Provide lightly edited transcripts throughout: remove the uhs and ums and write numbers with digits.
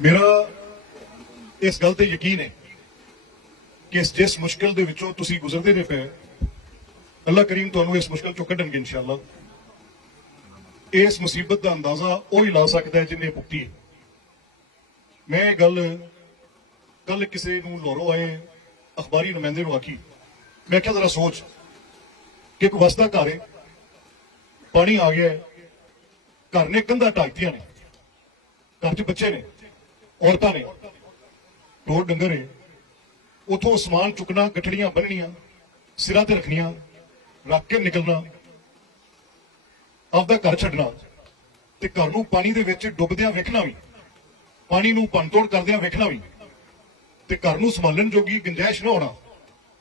मेरा इस गल ते यकीन है कि जिस मुश्किल दे विचों तुसीं गुजरदे जे पे अल्लाह करीम तुहानूं इस मुश्किल चों कड्ढणगे इंशाअल्लाह। इस मुसीबत का अंदाजा वही ला सकता है जिन्हें भुगती है। मैं ये गल कल किसी लाहौरों आए अखबारी नुमाइंदे नूं आखी, मैं क्या जरा सोच कि एक वसदा घर है, पानी आ गया है, घर ने कंधा ढाईतियां ने, घर च बच्चे ने, औरतां ने, ढोर डंगर है, उथों समान चुकना, गठड़ियां बन्ननियां, सिरां ते रखनियां, रख के निकलना, आपदा घर छड्डना ते घर नूं पानी दे विच डुबदियां वेखना भी, पानी नूं भंनतोड़ करदियां वेखना भी ते घर नूं संभालण जोगी गुंजाइश ना होना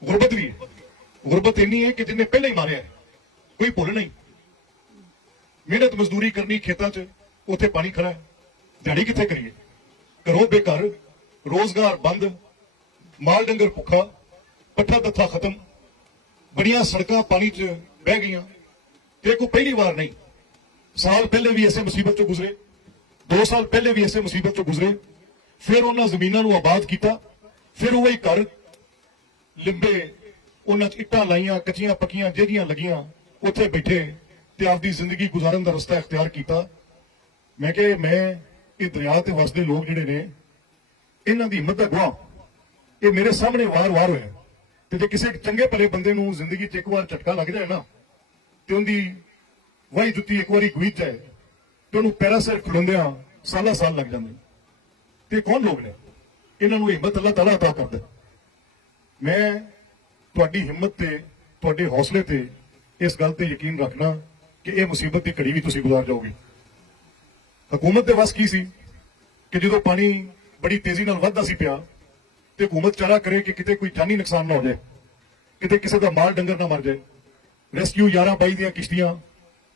गुरबत भी है। गुरबत इन्नी है कि जिन्हें पहले ही मारिया है, कोई भुल नहीं। मेहनत मजदूरी करनी खेतों च, उत्थे पानी खड़ा है, दिहाड़ी कित्थे करिए, घरों बेघर, रोजगार बंद, माल डंगर भुखा, पट्ठा दत्था खत्म, बड़ियां सड़कां पानी च बह गईयां। ते कोई पहली बार नहीं, साल पहले भी ऐसे मुसीबत चो गुजरे, 2 साल पहले भी ऐसे मुसीबत चो गुजरे, फिर उन्होंने जमीनों को आबाद किया, फिर वही घर लिंबे, उन्होंने इट्टां लाइयां, कच्चियां पक्कियां ਜਿਹੜੀਆਂ लगियां, उत्थे बैठे ते आपदी जिंदगी गुजारन का रस्ता इख्तियार किया। मैं कि मैं ये दरिया ते वसदे लोग जिहड़े ने, इन्हां दी हिम्मत दा गवाह ये मेरे सामने वार-वार होया। ते जे किसी चंगे भले बंदे नूं जिंदगी च एक बार झटका लग जाए ना, ते उहदी वही जुत्ती एक बारी गुईज जाए ते उहनूं पैरां सिर खड़ोंदियां सालां साल लग जांदे। ते कौन लोग ने, इन्हां नूं हिम्मत अल्लाह ताला अता करदा। मैं तुहाडी हिम्मत ते तुहाडे हौसले ते इस गल ते यकीन रखना कि यह मुसीबत की घड़ी भी तुसीं गुजार जाओगे। हुकूमत दे वस की सी कि जो पानी बड़ी तेजी नाल वधदा सी पिया ते हुकूमत चारा करे कि किते कोई जानी नुकसान ना हो जाए, किते किसी का माल डंगर ना मर जाए। रेस्क्यू 11-22 दियां किश्तियां,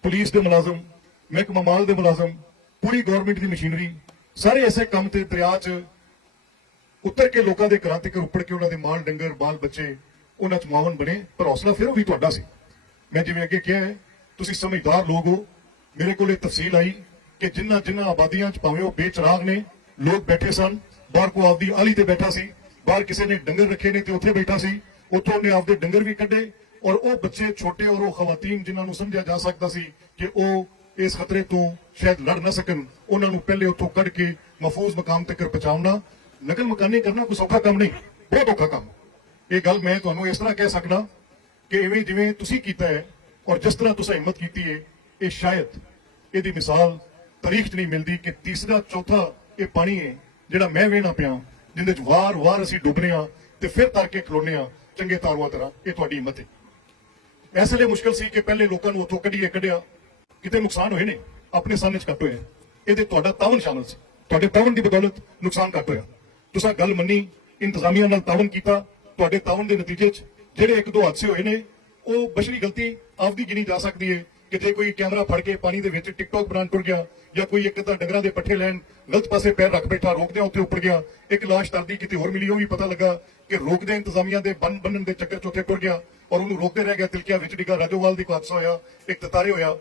पुलिस के मुलाजम, महकमा माल के मुलाजम, पूरी गौरमेंट की मशीनरी, सारे ऐसे काम ते दरिया च उतर के लोगों के घरां तक रुपड़ के उन्होंने माल डंगर बाल बच्चे उन्हां च मुआवन बने। पर हौसला फिर भी तुहाडा सी। मैं जिवें अगे कहा है, तुसीं समझदार लोग हो। मेरे को तफसील आई कि जिन्ना जिन्ना आबादियां च भावें वो बेचराग ने, लोग बैठे सन, बाहर को आपदी आली ते बैठा सी, बाहर किसी ने डंगर रखे ने ते उत्थे बैठा सी, उत्थों ने आपदे डंगर भी कड्ढे, और वो बच्चे छोटे और वो खवातीन जिन्होंने समझा जा सकता सी कि वो इस खतरे तो शायद लड़ ना सकन, उन्होंने पहले उत्थों कढ़ के महफूज मकाम तक पहुंचाउणा नकल मकानी करना कोई सौखा काम नहीं, बहुत औखा काम। ये गल मैं तुहानूं इस तरह कह सकना कि इवें जिवें तुसीं कीता है और जिस तरह तुसीं हिम्मत कीती है, ये शायद इहदी मिसाल तारीख च नहीं मिलती कि तीसरा चौथा ये पानी है जिहड़ा मैं वेहना पिया, जिंदे च वार-वार असीं डुबने आ ते फिर तर के खलोने आ चंगे तारुआ तरह। ये तुहाडी हिम्मत है। इस लिए मुश्किल सी कि पहले लोगों को उत्थों कढ़िया, किते नुकसान होए ने, अपने सामने च घट होया, ये तुहाडा तावन शामिल सी, तुहाडे तावन की बदौलत नुकसान घट होया। तुसां गल मन्नी, इंतजामिया नाल तावन कीता, तुहाडे तावन के नतीजे च जिहड़े 1-2 हादसे होए ने, वो बशरी गलती आपदी गिनी जा सकती है कि जे कोई कैमरा फड़ के पानी दे विच टिकटॉक बनान टुर गया, या कोई एक अद्धा डंगरां दे पट्ठे लैन गलत पासे पैर रख बैठा, रोकदियां उत्ते उपर गया, एक लाश तरदी किते होर मिली, वो भी पता लगा कि रोकदे इंतजामिया दे बन्नण दे चक्कर च उत्ते टुर गया और उन्होंने रोकते रह गया, तिलकिया विच डिगा। राजोवाल दी हादसा होया, एक ततारे होया।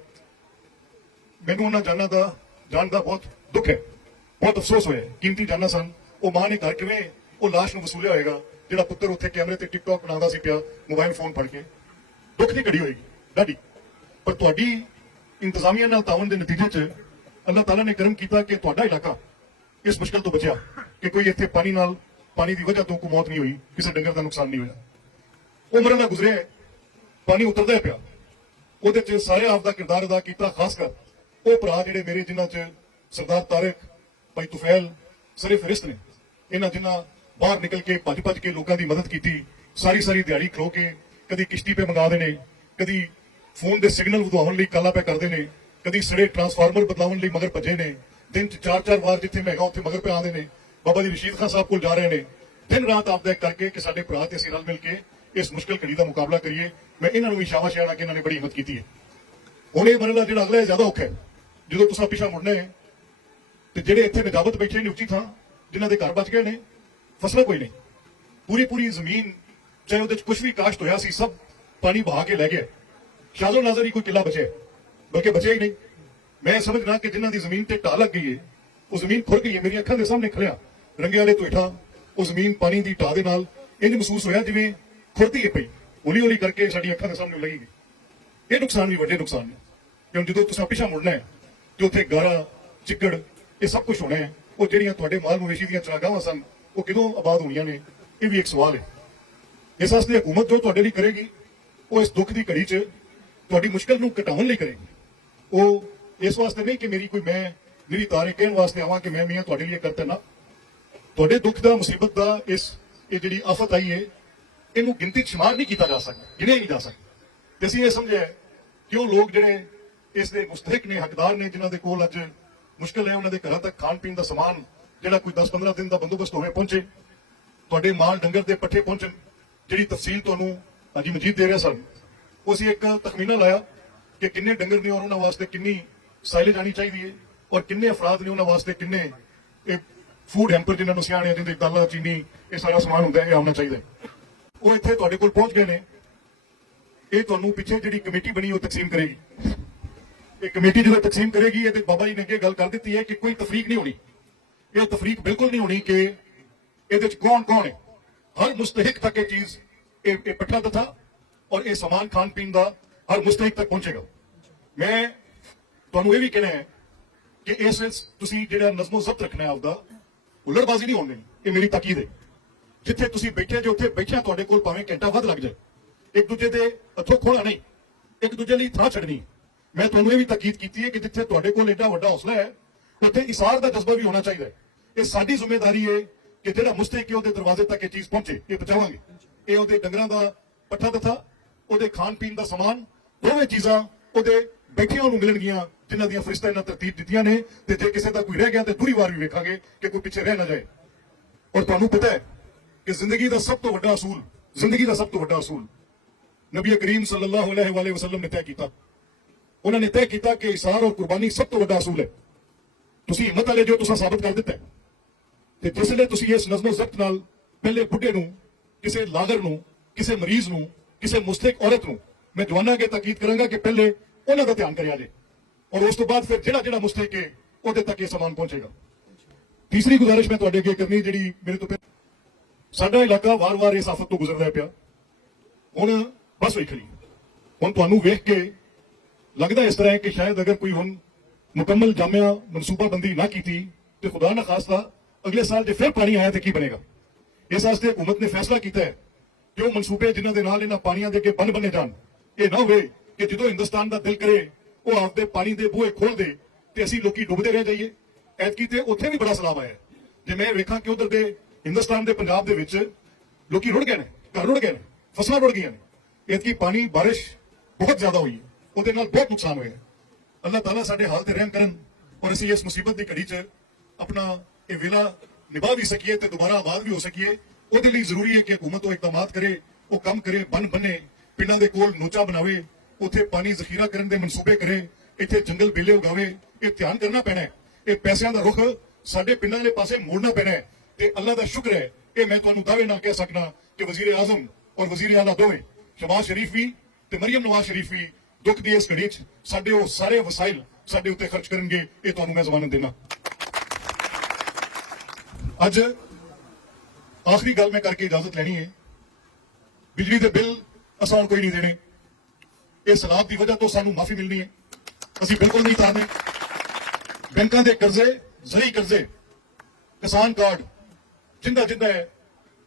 मैनूं उन्हां जाना दा जान दा बहुत दुख है, बहुत अफसोस होया। कीमती जाना सन, वो मां ने घर किवें वो लाश नूं वसूलिया होएगा जिहड़ा पुत्तर उत्थे कैमरे ते टिकटॉक बनाउंदा सी पिया मोबाइल फोन फड़ के। दुख की घड़ी होएगी डाढी, पर तुहाडी इंतजामिया नाल तावन दे नतीजे च अल्लाह ताला ने करम किया कि तुहाडा इलाका इस मुश्किल तो बचिया कि कोई इत्थे पानी की वजह तो कोई मौत नहीं हुई, किसी डंगर का नुकसान नहीं होया। उम्र ना गुजरे, पानी उतरदा पिया, ਉਹਦੇ ਚ ਸਾਰੇ ਆਪ ਦਾ किरदार अदा किया। खास कर वो भरा ਜਿਹੜੇ मेरे जिन्हां च सरदार तारिक, भाई तुफैल, सरे फरिश्त ने, इन्हां जिन्हां बाहर निकल के भज के लोगों की मदद की, सारी दिहाड़ी खलो के कदी किश्ती पे मंगा देने, कदी फोन के सिग्नल ਵਧਾਉਣ ਲਈ काला पे करते हैं, कदी सड़े ट्रांसफार्मर बदलावन ਲਈ मगर भजे ने, दिन च 4-4 वार जिथे मैं उत्थे मगर पे आते हैं। बाबा जी रशीद खान साहब को जा रहे हैं, दिन रात आपदा करके कि साडे भरा ते असीं रल मिल के इस मुश्किल घड़ी का मुकाबला करिए। मैं इन्होंने भी शाबाश देना कि इन्होंने बड़ी हिम्मत की है। हुण ये मरला जिहड़ा अगला ज्यादा औखा है, जो तुसां पिछा मुड़ना है तो जिहड़े इत्थे नजाबत बैठे ने उच्ची थां, जिन्हां दे घर बच गए ने, फसलां कोई नहीं, पूरी जमीन चाहे उहदे च कुछ भी काश्त होया सी सब पानी बहा के लै गया। शाजो नाजर ही कोई किला बचे, बल्कि बचे ही नहीं। मैं समझना कि जिन्हां दी जमीन ते ढाह लग गई है ਉਹ ਜ਼ਮੀਨ ਖੁਰ ਗਈ ਹੈ, ਮੇਰੀ ਅੱਖਾਂ ਦੇ ਸਾਹਮਣੇ ਖੜਿਆ ਰੰਗੇ ਵਾਲੇ ਤੋਂ ਹੇਠਾਂ ਉਹ ਜ਼ਮੀਨ ਪਾਣੀ ਦੀ ਢਾਹ ਦੇ ਨਾਲ ਇੰਜ ਮਹਿਸੂਸ ਹੋਇਆ ਜਿਵੇਂ ਖੁਰਦੀ ਹੈ ਪਈ, ਹੌਲੀ ਹੌਲੀ ਕਰਕੇ ਸਾਡੀ ਅੱਖਾਂ ਦੇ ਸਾਹਮਣੇ ਲੱਗੀ ਗਈ। ਇਹ ਨੁਕਸਾਨ ਵੀ ਵੱਡੇ ਨੁਕਸਾਨ ਨੇ, ਕਿਉਂਕਿ ਜਦੋਂ ਤੁਸੀਂ ਪਿੱਛਾ ਮੁੜਨਾ ਹੈ ਤੇ ਉੱਥੇ ਗਾਰਾ ਚਿੱਕੜ ਇਹ ਸਭ ਕੁਝ ਹੋਣਾ ਹੈ। ਉਹ ਜਿਹੜੀਆਂ ਤੁਹਾਡੇ ਮਾਲ ਮਵੇਸ਼ੀ ਦੀਆਂ ਚਰਾਗਾਹਾਂ ਸਨ ਉਹ ਕਿਦੋਂ ਆਬਾਦ ਹੋਣੀਆਂ ਨੇ, ਇਹ ਵੀ ਇੱਕ ਸਵਾਲ ਹੈ। ਇਸ ਵਾਸਤੇ ਹਕੂਮਤ ਜੋ ਤੁਹਾਡੇ ਲਈ ਕਰੇਗੀ ਉਹ ਇਸ ਦੁੱਖ ਦੀ ਘੜੀ 'ਚ ਤੁਹਾਡੀ ਮੁਸ਼ਕਲ ਨੂੰ ਘਟਾਉਣ ਲਈ ਕਰੇਗੀ। ਉਹ ਇਸ ਵਾਸਤੇ ਨਹੀਂ ਕਿ ਮੇਰੀ ਤਾਰੇ ਕਹਿਣ ਵਾਸਤੇ ਆਵਾਂ ਕਿ ਮੈਂ ਮੀਆਂ ਤੁਹਾਡੇ ਲਈ ਕਰਤਾ ਨਾ। ਤੁਹਾਡੇ ਦੁੱਖ ਦਾ ਮੁਸੀਬਤ ਦਾ ਇਹ ਜਿਹੜੀ ਆਫਤ ਆਈ ਹੈ ਇਹਨੂੰ ਗਿਣਤੀ ਸ਼ੁਮਾਰ ਨਹੀਂ ਕੀਤਾ ਜਾ ਸਕਦਾ, ਗਿਣਿਆ ਨਹੀਂ ਜਾ ਸਕਦਾ। ਤੇ ਅਸੀਂ ਇਹ ਸਮਝਿਆ ਕਿ ਉਹ ਲੋਕ ਜਿਹੜੇ ਇਸ ਦੇ ਮੁਸਤਹਿਕ ਨੇ, ਹੱਕਦਾਰ ਨੇ, ਜਿਨ੍ਹਾਂ ਦੇ ਕੋਲ ਅੱਜ ਮੁਸ਼ਕਲ ਹੈ ਉਹਨਾਂ ਦੇ ਘਰਾਂ ਤੱਕ ਖਾਣ ਪੀਣ ਦਾ ਸਮਾਨ ਜਿਹੜਾ ਕੋਈ 10-15 ਦਿਨ ਦਾ ਬੰਦੋਬਸਤ ਹੋਵੇ ਪਹੁੰਚੇ, ਤੁਹਾਡੇ ਮਾਲ ਡੰਗਰ ਦੇ ਪੱਠੇ ਪਹੁੰਚਣ। ਜਿਹੜੀ ਤਫਸੀਲ ਤੁਹਾਨੂੰ ਹਾਜੀ ਮਜੀਦ ਦੇ ਰਿਹਾ ਸਨ, ਉਹ ਅਸੀਂ ਇੱਕ ਤਖਮੀਨਾ ਲਾਇਆ ਕਿ ਕਿੰਨੇ ਡੰਗਰ ਨੇ ਔਰ ਉਹਨਾਂ ਵਾਸਤੇ ਕਿੰਨੀ ਸਾਈਲੇਜ ਆਣੀ ਚਾਹੀਦੀ ਹੈ ਔਰ ਕਿੰਨੇ ਅਫਰਾਦ ਨੇ ਉਹਨਾਂ ਵਾਸਤੇ ਕਿੰਨੇ ਇਹ ਫੂਡ ਹੈਂਪਰ ਜਿਨ੍ਹਾਂ ਨੂੰ ਸਿਆਣੇ ਜਿਹਦੇ ਦਾਲਾਂ ਚੀਨੀ ਇਹ ਸਾਰਾ ਸਮਾਨ ਹੁੰਦਾ ਹੈ ਇਹ ਆਉਣਾ ਚਾਹੀਦਾ ਹੈ। ਉਹ ਇੱਥੇ ਤੁਹਾਡੇ ਕੋਲ ਪਹੁੰਚ ਗਏ ਨੇ। ਇਹ ਤੁਹਾਨੂੰ ਪਿੱਛੇ ਜਿਹੜੀ ਕਮੇਟੀ ਬਣੀ ਉਹ ਤਕਸੀਮ ਕਰੇਗੀ। ਇਹ ਕਮੇਟੀ ਜਦੋਂ ਤਕਸੀਮ ਕਰੇਗੀ ਇਹ ਤੇ ਬਾਬਾ ਜੀ ਨੇ ਅੱਗੇ ਗੱਲ ਕਰ ਦਿੱਤੀ ਹੈ ਕਿ ਕੋਈ ਤਫਰੀਕ ਨਹੀਂ ਹੋਣੀ। ਇਹ ਤਫਰੀਕ ਬਿਲਕੁਲ ਨਹੀਂ ਹੋਣੀ ਕਿ ਇਹਦੇ ਚ ਕੌਣ ਕੌਣ ਹੈ। ਹਰ ਮੁस्तहिक तक ये चीज ये पट्टा था और ये सामान खान पीन का हर मुस्तहिक तक पहुंचेगा। मैं ਤੁਹਾਨੂੰ ਇਹ ਵੀ ਕਹਿਣਾ ਹੈ ਕਿ ਇਸ ਵਿੱਚ ਤੁਸੀਂ ਜਿਹੜਾ ਨਜ਼ਮੋ ਜ਼ਬਤ ਰੱਖਣਾ ਹੈ ਆਪਦਾ, ਹੁੱਲੜਬਾਜ਼ੀ ਨਹੀਂ ਹੋਣੀ। ਇਹ ਮੇਰੀ ਤਾਕੀਦ ਹੈ। ਜਿੱਥੇ ਤੁਸੀਂ ਬੈਠੇ ਜੇ ਉੱਥੇ ਬੈਠਿਆ ਤੁਹਾਡੇ ਕੋਲ ਭਾਵੇਂ ਘੰਟਾ ਵੱਧ ਲੱਗ ਜਾਏ, ਇੱਕ ਦੂਜੇ ਦੇ ਹੱਥੋਂ ਖੋਣਾ ਨਹੀਂ, ਇੱਕ ਦੂਜੇ ਲਈ ਥਾਂ ਛੱਡਣੀ। ਮੈਂ ਤੁਹਾਨੂੰ ਇਹ ਵੀ ਤਾਕੀਦ ਕੀਤੀ ਹੈ ਕਿ ਜਿੱਥੇ ਤੁਹਾਡੇ ਕੋਲ ਏਡਾ ਵੱਡਾ ਹੌਸਲਾ ਹੈ ਉੱਥੇ ਇਸਾਰ ਦਾ ਜਜ਼ਬਾ ਵੀ ਹੋਣਾ ਚਾਹੀਦਾ ਹੈ। ਇਹ ਸਾਡੀ ਜ਼ਿੰਮੇਵਾਰੀ ਹੈ ਕਿ ਜਿਹੜਾ ਮੁਸਤਹਿਕ ਹੈ ਉਹਦੇ ਦਰਵਾਜ਼ੇ ਤੱਕ ਇਹ ਚੀਜ਼ ਪਹੁੰਚੇ, ਇਹ ਬਚਾਵਾਂਗੇ। ਇਹ ਉਹਦੇ ਡੰਗਰਾਂ ਦਾ ਪੱਠਾ ਦੱਥਾ, ਉਹਦੇ ਖਾਣ ਪੀਣ ਦਾ ਸਮਾਨ, ਦੋਵੇਂ ਚੀਜ਼ਾਂ ਉਹਦੇ ਬੈਠਿਆਂ ਨੂੰ ਮਿਲਣਗੀਆਂ ਜਿਨ੍ਹਾਂ ਦੀਆਂ ਫਰਿਸ਼ਤਾ ਇਹਨਾਂ ਤਰਤੀਬ ਦਿੱਤੀਆਂ ਨੇ। ਤੇ ਜੇ ਕਿਸੇ ਦਾ ਕੋਈ ਰਹਿ ਗਿਆ ਤੇ ਦੂਰੀ ਵਾਰ ਵੀ ਵੇਖਾਂਗੇ ਕਿ ਕੋਈ ਪਿੱਛੇ ਰਹਿ ਨਾ ਜਾਏ। ਔਰ ਤੁਹਾਨੂੰ ਪਤਾ ਹੈ ਕਿ ਜ਼ਿੰਦਗੀ ਦਾ ਸਭ ਤੋਂ ਵੱਡਾ ਅਸੂਲ ਨਬੀ ਕਰੀਮ ਸੱਲੱਲਾਹੁ ਅਲੈਹਿ ਵਸੱਲਮ ਨੇ ਤੈਅ ਕੀਤਾ। ਉਹਨਾਂ ਨੇ ਤੈਅ ਕੀਤਾ ਕਿ ਇਸਾਰ ਔਰ ਕੁਰਬਾਨੀ ਸਭ ਤੋਂ ਵੱਡਾ ਅਸੂਲ ਹੈ। ਤੁਸੀਂ ਹਿੰਮਤ ਵਾਲੇ ਜੋ ਤੁਸੀਂ ਸਾਬਤ ਕਰ ਦਿੱਤਾ ਤੇ ਜਿਸ ਵੇਲੇ ਤੁਸੀਂ ਇਸ ਨਜ਼ਮੋ ਜ਼ਬਤ ਨਾਲ ਪਹਿਲੇ ਬੁੱਢੇ ਨੂੰ, ਕਿਸੇ ਲਾਗਰ ਨੂੰ, ਕਿਸੇ ਮਰੀਜ਼ ਨੂੰ, ਕਿਸੇ ਮੁਸਤਹਿਕ ਔਰਤ ਨੂੰ, ਮੈਂ ਜਵਾਨਾਂ ਅੱਗੇ ਤਾਕੀਦ ਕਰਾਂਗਾ ਕਿ ਪਹਿਲੇ ਉਹਨਾਂ ਦਾ ਧਿਆਨ ਕਰਿਆ ਜੇ ਔਰ ਉਸ ਤੋਂ ਬਾਅਦ ਫਿਰ ਜਿਹੜਾ ਮੁਸਤਹਿਕ ਹੈ ਉਹਦੇ ਤੱਕ ਇਹ ਸਮਾਨ ਪਹੁੰਚੇਗਾ। ਤੀਸਰੀ ਗੁਜ਼ਾਰਿਸ਼ ਮੈਂ ਤੁਹਾਡੇ ਅੱਗੇ ਕਰਨੀ ਜਿਹੜੀ ਮੇਰੇ ਤੋਂ ਸਾਡਾ ਇਲਾਕਾ ਵਾਰ-ਵਾਰ ਇਸ ਆਫਤ ਤੋਂ ਗੁਜ਼ਰਦਾ ਪਿਆ। ਹੁਣ ਬਸ ਹੋਈ ਖੜੀ। ਹੁਣ ਤੁਹਾਨੂੰ ਵੇਖ ਕੇ ਲੱਗਦਾ ਇਸ ਤਰ੍ਹਾਂ ਹੈ ਕਿ ਸ਼ਾਇਦ ਅਗਰ ਕੋਈ ਹੁਣ ਮੁਕੰਮਲ ਜਾਮਿਆ ਮਨਸੂਬਾਬੰਦੀ ਨਾ ਕੀਤੀ ਤੇ ਖੁਦਾ ਨਾ ਖਾਸਤਾ ਅਗਲੇ ਸਾਲ ਜੇ ਫਿਰ ਪਾਣੀ ਆਇਆ ਤੇ ਕੀ ਬਣੇਗਾ। ਇਸ ਵਾਸਤੇ ਹਕੂਮਤ ਨੇ ਫੈਸਲਾ ਕੀਤਾ ਹੈ ਕਿ ਉਹ ਮਨਸੂਬੇ ਜਿਨ੍ਹਾਂ ਦੇ ਨਾਲ ਇਹਨਾਂ ਪਾਣੀਆਂ ਦੇ ਅੱਗੇ ਬੰਨ ਬੰਨੇ ਜਾਣ। ਇਹ ਨਾ ਹੋਵੇ ਕਿ ਜਦੋਂ ਹਿੰਦੁਸਤਾਨ ਦਾ ਦਿਲ ਕਰੇ ਉਹ ਆਪਦੇ ਪਾਣੀ ਦੇ ਬੂਹੇ ਖੋਲ ਦੇ ਤੇ ਅਸੀਂ ਲੋਕੀ ਡੁੱਬਦੇ ਰਹਿ ਜਾਈਏ। ਐਤਕੀ ਤੇ ਉੱਥੇ ਵੀ ਬੜਾ ਸਲਾਬ ਆਇਆ। ਜੇ ਮੈਂ ਵੇਖਾਂ ਕਿ ਉਧਰ ਦੇ ਹਿੰਦੁਸਤਾਨ ਦੇ ਪੰਜਾਬ ਦੇ ਵਿੱਚ ਲੋਕੀ ਰੁੜ ਗਏ ਨੇ, ਘਰ ਰੁੜ ਗਏ ਨੇ, ਫਸਲਾਂ ਰੁੜ ਗਈਆਂ ਨੇ। ਐਤਕੀ ਪਾਣੀ ਬਾਰਿਸ਼ ਬਹੁਤ ਜ਼ਿਆਦਾ ਹੋਈ, ਉਹਦੇ ਨਾਲ ਬਹੁਤ ਨੁਕਸਾਨ ਹੋਇਆ। ਅੱਲਾਹ ਤਾਲਾ ਸਾਡੇ ਹਾਲ ਤੇ ਰਹਿਮ ਕਰਨ ਔਰ ਅਸੀਂ ਇਸ ਮੁਸੀਬਤ ਦੀ ਘੜੀ 'ਚ ਆਪਣਾ ਇਹ ਵੇਲਾ ਨਿਭਾ ਵੀ ਸਕੀਏ ਤੇ ਦੁਬਾਰਾ ਆਬਾਦ ਵੀ ਹੋ ਸਕੀਏ। ਉਹਦੇ ਲਈ ਜ਼ਰੂਰੀ ਹੈ ਕਿ ਹਕੂਮਤ ਉਹ ਇਕਦਾਮਾਤ ਕਰੇ, ਉਹ ਕੰਮ ਕਰੇ, ਬੰਨ ਬੰਨੇ, ਪਿੰਡਾਂ ਦੇ ਕੋਲ ਨੋਚਾ ਬਣਾਵੇ, ਉੱਥੇ ਪਾਣੀ ਜ਼ਖੀਰਾ ਕਰਨ ਦੇ ਮਨਸੂਬੇ ਕਰੇ, ਇੱਥੇ ਜੰਗਲ ਬੇਲੇ ਉਗਾਵੇ। ਇਹ ਧਿਆਨ ਕਰਨਾ ਪੈਣਾ ਹੈ। ਇਹ ਪੈਸਿਆਂ ਦਾ ਰੁਖ ਸਾਡੇ ਪਿੰਡਾਂ ਦੇ ਪਾਸੇ ਮੋੜਨਾ ਪੈਣਾ ਹੈ। ਤੇ ਅੱਲਾਹ ਦਾ ਸ਼ੁਕਰ ਹੈ ਇਹ ਮੈਂ ਤੁਹਾਨੂੰ ਦਾਅਵੇ ਨਾਲ ਕਹਿ ਸਕਦਾ ਕਿ ਵਜ਼ੀਰ ਆਜ਼ਮ ਔਰ ਵਜ਼ੀਰ ਆਲਾ ਦੋਵੇਂ ਸ਼ਹਬਾਜ਼ ਸ਼ਰੀਫ ਵੀ ਤੇ ਮਰੀਮ ਨਵਾਜ਼ ਸ਼ਰੀਫ ਵੀ ਦੁੱਖ ਦੀ ਇਸ ਘੜੀ 'ਚ ਸਾਡੇ ਉਹ ਸਾਰੇ ਵਸਾਇਲ ਸਾਡੇ ਉੱਤੇ ਖਰਚ ਕਰਨਗੇ। ਇਹ ਤੁਹਾਨੂੰ ਮੈਂ ਜ਼ਮਾਨਤ ਦੇਣਾ। ਅੱਜ ਆਖਰੀ ਗੱਲ ਮੈਂ ਕਰਕੇ ਇਜਾਜ਼ਤ ਲੈਣੀ ਹੈ। ਬਿਜਲੀ ਦੇ ਬਿੱਲ ਅਸਾਂ ਹੁਣ ਕੋਈ ਨਹੀਂ ਦੇਣੇ। ਇਹ ਸਲਾਬ ਦੀ ਵਜ੍ਹਾ ਤੋਂ ਸਾਨੂੰ ਮਾਫੀ ਮਿਲਣੀ ਹੈ। ਅਸੀਂ ਬਿਲਕੁਲ ਨਹੀਂ ਤਾਰਨੇ। ਬੈਂਕਾਂ ਦੇ ਕਰਜ਼ੇ, ਜ਼ਰੀ ਕਰਜ਼ੇ, ਕਿਸਾਨ ਕਾਰਡ, ਜਿੰਦਾ ਹੈ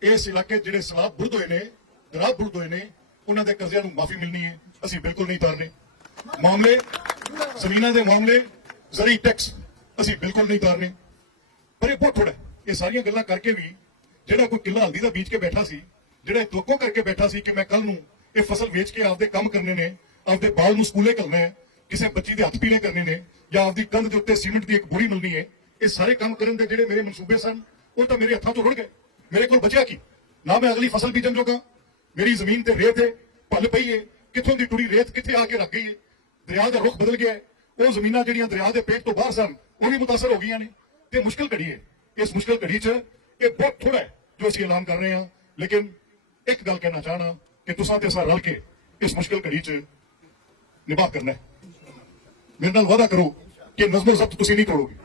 ਇਸ ਇਲਾਕੇ ਜਿਹੜੇ ਸਲਾਬ ਬੁਰਦ ਹੋਏ ਨੇ, ਦਰਾਬ ਬੁਰਦ ਹੋਏ ਨੇ, ਉਹਨਾਂ ਦੇ ਕਰਜ਼ਿਆਂ ਨੂੰ ਮਾਫੀ ਮਿਲਣੀ ਹੈ। ਅਸੀਂ ਬਿਲਕੁਲ ਨਹੀਂ ਤਾਰਨੇ। ਮਾਮਲੇ ਜ਼ਮੀਨਾਂ ਦੇ ਮਾਮਲੇ, ਜ਼ਰੀ ਟੈਕਸ ਅਸੀਂ ਬਿਲਕੁਲ ਨਹੀਂ ਤਾਰਨੇ। ਪਰ ਇਹ ਬਹੁਤ ਥੋੜਾ। ਇਹ ਸਾਰੀਆਂ ਗੱਲਾਂ ਕਰਕੇ ਵੀ ਜਿਹੜਾ ਕੋਈ ਕਿੱਲਾ ਹਲਦੀ ਦਾ ਬੀਜ ਕੇ ਬੈਠਾ ਸੀ, ਜਿਹੜਾ ਤੋਕੋ ਕਰਕੇ ਬੈਠਾ ਸੀ ਕਿ ਮੈਂ ਕੱਲ ਨੂੰ ਇਹ ਫਸਲ ਵੇਚ ਕੇ ਆਪਦੇ ਕੰਮ ਕਰਨੇ ਨੇ, ਆਪਦੇ ਬਾਲ ਨੂੰ ਸਕੂਲੇ ਕਰਨਾ ਹੈ, ਕਿਸੇ ਬੱਚੀ ਦੇ ਹੱਥ ਪੀਲੇ ਕਰਨੇ ਨੇ, ਜਾਂ ਆਪਦੀ ਕੰਧ ਦੇ ਉੱਤੇ ਸੀਮੈਂਟ ਦੀ ਇੱਕ ਬੋਰੀ ਮਿਲਣੀ ਹੈ, ਇਹ ਸਾਰੇ ਕੰਮ ਕਰਨ ਦੇ ਜਿਹੜੇ ਮੇਰੇ ਮਨਸੂਬੇ ਸਨ ਉਹ ਤਾਂ ਮੇਰੇ ਹੱਥਾਂ ਤੋਂ ਰੁੜ ਗਏ। ਮੇਰੇ ਕੋਲ ਬਚਿਆ ਕੀ? ਨਾ ਮੈਂ ਅਗਲੀ ਫਸਲ ਬੀਜਣ ਜੋਗਾ। ਮੇਰੀ ਜ਼ਮੀਨ ਤੇ ਰੇਤ ਹੈ, ਪੱਲ ਪਈ ਹੈ, ਕਿੱਥੋਂ ਦੀ ਟੁਰੀ ਰੇਤ ਕਿੱਥੇ ਆ ਕੇ ਰੱਖ ਗਈ ਹੈ। ਦਰਿਆ ਦਾ ਰੁਖ ਬਦਲ ਗਿਆ ਹੈ। ਉਹ ਜ਼ਮੀਨਾਂ ਜਿਹੜੀਆਂ ਦਰਿਆ ਦੇ ਪੇਟ ਤੋਂ ਬਾਹਰ ਸਨ ਉਹ ਵੀ ਮੁਤਾਸਰ ਹੋ ਗਈਆਂ ਨੇ। ਤੇ ਮੁਸ਼ਕਲ ਘੜੀ ਹੈ। ਇਸ ਮੁਸ਼ਕਲ ਘੜੀ 'ਚ ਇਹ ਬਹੁਤ ਥੋੜਾ ਹੈ ਜੋ ਅਸੀਂ ਐਲਾਨ ਕਰ ਰਹੇ ਹਾਂ। ਲੇਕਿਨ ਇੱਕ ਗੱਲ ਕਹਿਣਾ ਚਾਹਣਾ ਕਿ ਤੁਸੀਂ ਤੇ ਅਸਾਂ ਰਲ ਕੇ ਇਸ ਮੁਸ਼ਕਲ ਘੜੀ 'ਚ ਨਿਭਾ ਕਰਨਾ ਹੈ। ਮੇਰੇ ਨਾਲ ਵਾਅਦਾ ਕਰੋ ਕਿ ਨਜ਼ਮੋ ਜ਼ਬਤ ਤੁਸੀਂ ਨਹੀਂ ਤੋੜੋਗੇ।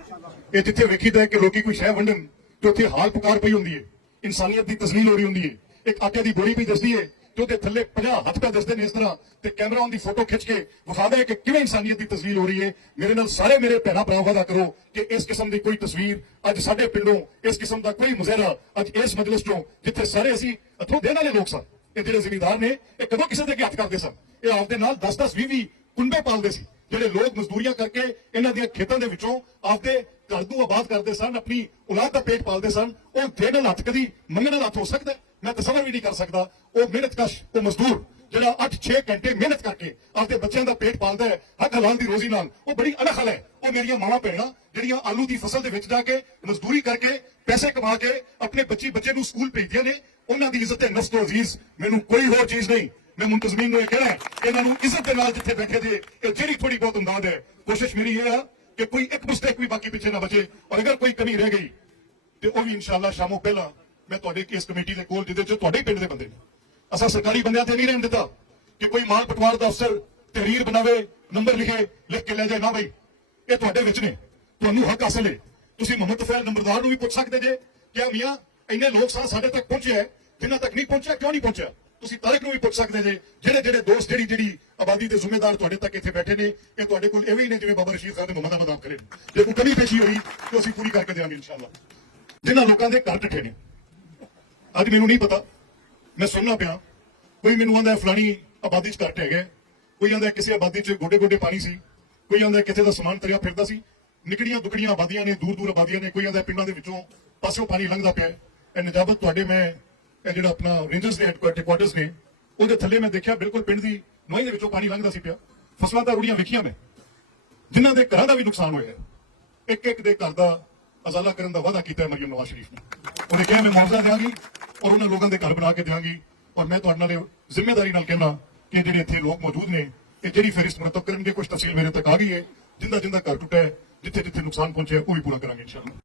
ਇਹ ਜਿੱਥੇ ਵੇਖੀਦਾ ਹੈ ਕਿ ਲੋਕੀ ਕੋਈ ਸ਼ੈ ਵੰਡਣ ਤੇ ਉੱਥੇ ਹਾਲ ਪੁਕਾਰ ਪਈ ਹੁੰਦੀ ਹੈ, ਇਨਸਾਨੀਅਤ ਦੀ ਤਸਲੀਲ ਹੋ ਰਹੀ ਹੁੰਦੀ ਹੈ। ਇੱਕ ਆਟੇ ਦੀ ਬੋਰੀ ਵੀ ਦਿਸਦੀ ਹੈ ਤੇ ਉਹਦੇ ਥੱਲੇ 50 ਹੱਥ ਪੈ ਦਿਸਦੇ ਨੇ ਇਸ ਤਰ੍ਹਾਂ, ਤੇ ਕੈਮਰਾ ਉਹਦੀ ਫੋਟੋ ਖਿੱਚ ਕੇ ਵਿਖਾਦਾ ਹੈ ਕਿ ਕਿਵੇਂ ਇਨਸਾਨੀਅਤ ਦੀ ਤਸਲੀਲ ਹੋ ਰਹੀ ਹੈ। ਮੇਰੇ ਨਾਲ ਸਾਰੇ ਮੇਰੇ ਭੈਣਾਂ ਭਰਾ ਵਾਦਾ ਕਰੋ ਕਿ ਇਸ ਕਿਸਮ ਦੀ ਕੋਈ ਤਸਵੀਰ ਅੱਜ ਸਾਡੇ ਪਿੰਡੋਂ, ਇਸ ਕਿਸਮ ਦਾ ਕੋਈ ਮੁਜ਼ਾਹਰਾ ਅੱਜ ਇਸ ਮਜਲਿਸ ਚੋਂ, ਜਿੱਥੇ ਸਾਰੇ ਅਸੀਂ ਅਥਰੂ ਦੇਣ ਵਾਲੇ ਲੋਕ ਸਨ, ਇਹ ਜਿਹੜੇ ਜ਼ਿਮੀਂਦਾਰ ਨੇ ਇਹ ਕਦੋਂ ਕਿਸੇ ਦੇ ਅੱਗੇ ਹੱਥ ਕਰਦੇ ਸਨ। ਇਹ ਆਪਦੇ ਨਾਲ 10-10 20 ਕੁੰਡੇ ਪਾਲਦੇ ਸੀ, ਜਿਹੜੇ ਲੋਕ ਮਜ਼ਦੂਰੀਆਂ ਕਰਕੇ ਇਹਨਾਂ ਦੀਆਂ ਖੇਤਾਂ ਦੇ ਵਿੱਚੋਂ ਆਪਦੇ ਘਰ ਨੂੰ ਆਬਾਦ ਕਰਦੇ ਸਨ, ਆਪਣੀ ਔਲਾਦ ਦਾ ਪੇਟ ਪਾਲਦੇ ਸਨ। ਉਹ ਦੇਣ ਨਾਲ ਹੱਥ ਕਦੀ ਮੰਗਣ ਨਾਲ ਹੱਥ ਹੋ ਸਕਦਾ? ਮੈਂ ਤਸੱਵਰ ਵੀ ਨਹੀਂ ਕਰ ਸਕਦਾ। ਉਹ ਮਿਹਨਤਕਸ਼, ਉਹ ਮਜ਼ਦੂਰ ਜਿਹੜਾ 8-6 ਘੰਟੇ ਮਿਹਨਤ ਕਰਕੇ ਆਪਦੇ ਬੱਚਿਆਂ ਦਾ ਪੇਟ ਪਾਲਦਾ ਹੈ ਹੱਕ ਹਲਾਲ ਦੀ ਰੋਜ਼ੀ ਨਾਲ, ਉਹ ਬੜੀ ਅਣਖਲ ਹੈ। ਉਹ ਮੇਰੀਆਂ ਮਾਵਾਂ ਭੈਣਾਂ ਜਿਹੜੀਆਂ ਆਲੂ ਦੀ ਫਸਲ ਦੇ ਵਿੱਚ ਜਾ ਕੇ ਮਜ਼ਦੂਰੀ ਕਰਕੇ ਪੈਸੇ ਕਮਾ ਕੇ ਆਪਣੇ ਬੱਚੇ ਨੂੰ ਸਕੂਲ ਭੇਜਦੀਆਂ ਨੇ, ਉਹਨਾਂ ਦੀ ਇੱਜ਼ਤ ਹੈ ਨਫਸ ਤੋਂ ਅਜ਼ੀਜ਼, ਮੈਨੂੰ ਕੋਈ ਹੋਰ ਚੀਜ਼ ਨਹੀਂ। ਮੈਂ ਮੁੰਤਜ਼ਮੀਨ ਨੂੰ ਇਹ ਕਹਿਣਾ, ਇਹਨਾਂ ਨੂੰ ਇੱਜ਼ਤ ਦੇ ਨਾਲ ਜਿੱਥੇ ਬੈਠੇ ਜੇ, ਇਹ ਜਿਹੜੀ ਥੋੜੀ ਬਹੁਤ ਅੰਦਾਜ਼ ਹੈ, ਕੋਸ਼ਿਸ਼ ਮੇਰੀ ਇਹ ਹੈ ਕਿ ਕੋਈ ਇੱਕ ਮਿਸਟੇਕ ਵੀ ਬਾਕੀ ਪਿੱਛੇ ਨਾ ਬਚੇ, ਔਰ ਅਗਰ ਕੋਈ ਕਮੀ ਰਹਿ ਗਈ ਤੇ ਉਹ ਵੀ ਇਨਸ਼ਾਅੱਲਾ ਸ਼ਾਮੋਂ ਪਹਿਲਾਂ ਮੈਂ ਤੁਹਾਡੇ ਕੇਸ ਕਮੇਟੀ ਦੇ ਕੋਲ, ਜਿਹਦੇ ਚ ਤੁਹਾਡੇ ਹੀ ਪਿੰਡ ਦੇ ਬੰਦੇ ਨੇ, ਅਸਾਂ ਸਰਕਾਰੀ ਬੰਦਿਆਂ ਤੇ ਨਹੀਂ ਰਹਿਣ ਦਿੱਤਾ ਕਿ ਕੋਈ ਮਾਲ ਪਟਵਾਰ ਦਾ ਅਫਸਰ ਤਹਿਰੀਰ ਬਣਾਵੇ, ਨੰਬਰ ਲਿਖ ਕੇ ਲੈ ਜਾਏ। ਨਾ ਬਈ, ਇਹ ਤੁਹਾਡੇ ਵਿੱਚ ਨੇ, ਤੁਹਾਨੂੰ ਹੱਕ ਹਾਸਲ ਹੈ। ਤੁਸੀਂ ਮੁਹੰਮਦ ਤਫੈਲ ਨੰਬਰਦਾਰ ਨੂੰ ਵੀ ਪੁੱਛ ਸਕਦੇ ਜੇ ਕਿ ਮੀਆਂ ਇੰਨੇ ਲੋਕ ਸਾਡੇ ਤੱਕ ਪਹੁੰਚਿਆ, ਜਿਨ੍ਹਾਂ ਤੱਕ ਨਹੀਂ ਪਹੁੰਚਿਆ ਕਿਉਂ ਨਹੀਂ ਪਹੁੰਚਿਆ। ਤੁਸੀਂ ਤਾਰਿਕ ਨੂੰ ਵੀ ਪੁੱਛ ਸਕਦੇ ਜੇ, ਜਿਹੜੇ ਦੋਸਤ ਜਿਹੜੀ ਆਬਾਦੀ ਦੇ ਜ਼ਿੰਮੇਦਾਰ ਤੁਹਾਡੇ ਤੱਕ ਇੱਥੇ ਬੈਠੇ ਨੇ, ਇਹ ਤੁਹਾਡੇ ਕੋਲ ਇਹ ਵੀ ਨੇ ਜਿਵੇਂ ਬਾਬਾ ਰਸ਼ੀਦ ਖਾਨ ਦੇ ਮੁਹੰਮਦ ਅਹਿਮਦ ਕਰੇ। ਜੇ ਕੋਈ ਕਮੀ ਪੇਸ਼ੀ ਹੋਈ ਤਾਂ ਅਸੀਂ ਪੂਰੀ ਕਰਕੇ ਦੇਵਾਂਗੇ ਇਨਸ਼ਾਅੱਲਾ। ਜਿਨ੍ਹਾਂ ਲੋਕਾਂ ਦੇ ਘਰ ਟੱਠੇ ਨੇ, ਅੱਜ ਮੈਨੂੰ ਨਹੀਂ ਪਤਾ, ਮੈਂ ਸੁਣਨਾ ਪਿਆ, ਕੋਈ ਮੈਨੂੰ ਆਂਦਾ ਫਲਾਣੀ ਆਬਾਦੀ 'ਚ ਘਰ ਟਹਿ ਗਿਆ, ਕੋਈ ਆਂਦਾ ਕਿਸੇ ਆਬਾਦੀ 'ਚ ਗੋਡੇ ਪਾਣੀ ਸੀ, ਕੋਈ ਆਂਦਾ ਕਿਤੇ ਦਾ ਸਮਾਨ ਤਰਿਆ ਫਿਰਦਾ ਸੀ। ਨਿਕੜੀਆਂ ਦੁਕੜੀਆਂ ਆਬਾਦੀਆਂ ਨੇ, ਦੂਰ ਆਬਾਦੀਆਂ ਨੇ, ਕੋਈ ਆਂਦਾ ਪਿੰਡਾਂ ਦੇ ਵਿੱਚੋਂ ਪਾਸਿਓਂ ਪਾਣੀ ਲੰਘਦਾ ਪਿਆ। ਇਹ ਨਜਾਬਤ ਤੁਹਾਡੇ, ਮੈਂ ਇਹ ਜਿਹੜਾ ਆਪਣਾ ਰੇਂਜਰਸ ਦੇ ਹੈਡਕੁਆਟਰਸ ਨੇ, ਉਹਦੇ ਥੱਲੇ ਮੈਂ ਦੇਖਿਆ ਬਿਲਕੁਲ ਪਿੰਡ ਦੀ ਨੋਈ ਦੇ ਵਿੱਚੋਂ ਪਾਣੀ ਲੰਘਦਾ ਸੀ ਪਿਆ। ਫਸਲਾਂ ਤਾਂ ਰੁੜੀਆਂ ਵੇਖੀਆਂ ਮੈਂ, ਜਿਨ੍ਹਾਂ ਦੇ ਘਰਾਂ ਦਾ ਵੀ ਨੁਕਸਾਨ ਹੋਇਆ। ਇੱਕ ਦੇ ਘਰ ਦਾ ਅਜ਼ਾਲਾ ਕਰਨ ਦਾ ਵਾਅਦਾ ਕੀਤਾ ਹੈ ਮਰੀਮ ਨਵਾਜ਼ ਸ਼ਰੀਫ ਨੇ। ਉਹਨੇ ਕਿਹਾ ਮੈਂ ਮੁਆਵਜ਼ਾ ਦੇਵਾਂਗੀ ਔਰ ਉਹਨਾਂ ਲੋਕਾਂ ਦੇ ਘਰ ਬਣਾ ਕੇ ਦੇਵਾਂਗੀ। ਔਰ ਮੈਂ ਤੁਹਾਡੇ ਨਾਲ ਜ਼ਿੰਮੇਵਾਰੀ ਨਾਲ ਕਹਿਣਾ ਕਿ ਜਿਹੜੇ ਇੱਥੇ ਲੋਕ ਮੌਜੂਦ ਨੇ, ਇਹ ਜਿਹੜੀ ਫਹਿਰਿਸਤ ਮੁਰਤਬ ਕਰਨਗੇ, ਕੁਝ ਤਫਸੀਲ ਮੇਰੇ ਤੱਕ ਆ ਗਈ ਹੈ, ਜਿੰਦਾ ਘਰ ਟੁੱਟਾ ਹੈ, ਜਿੱਥੇ ਨੁਕਸਾਨ ਪਹੁੰਚਿਆ ਉਹ ਵੀ ਪੂਰਾ ਕਰਾਂਗੇ ਇਨਸ਼ਾਅੱਲਾ।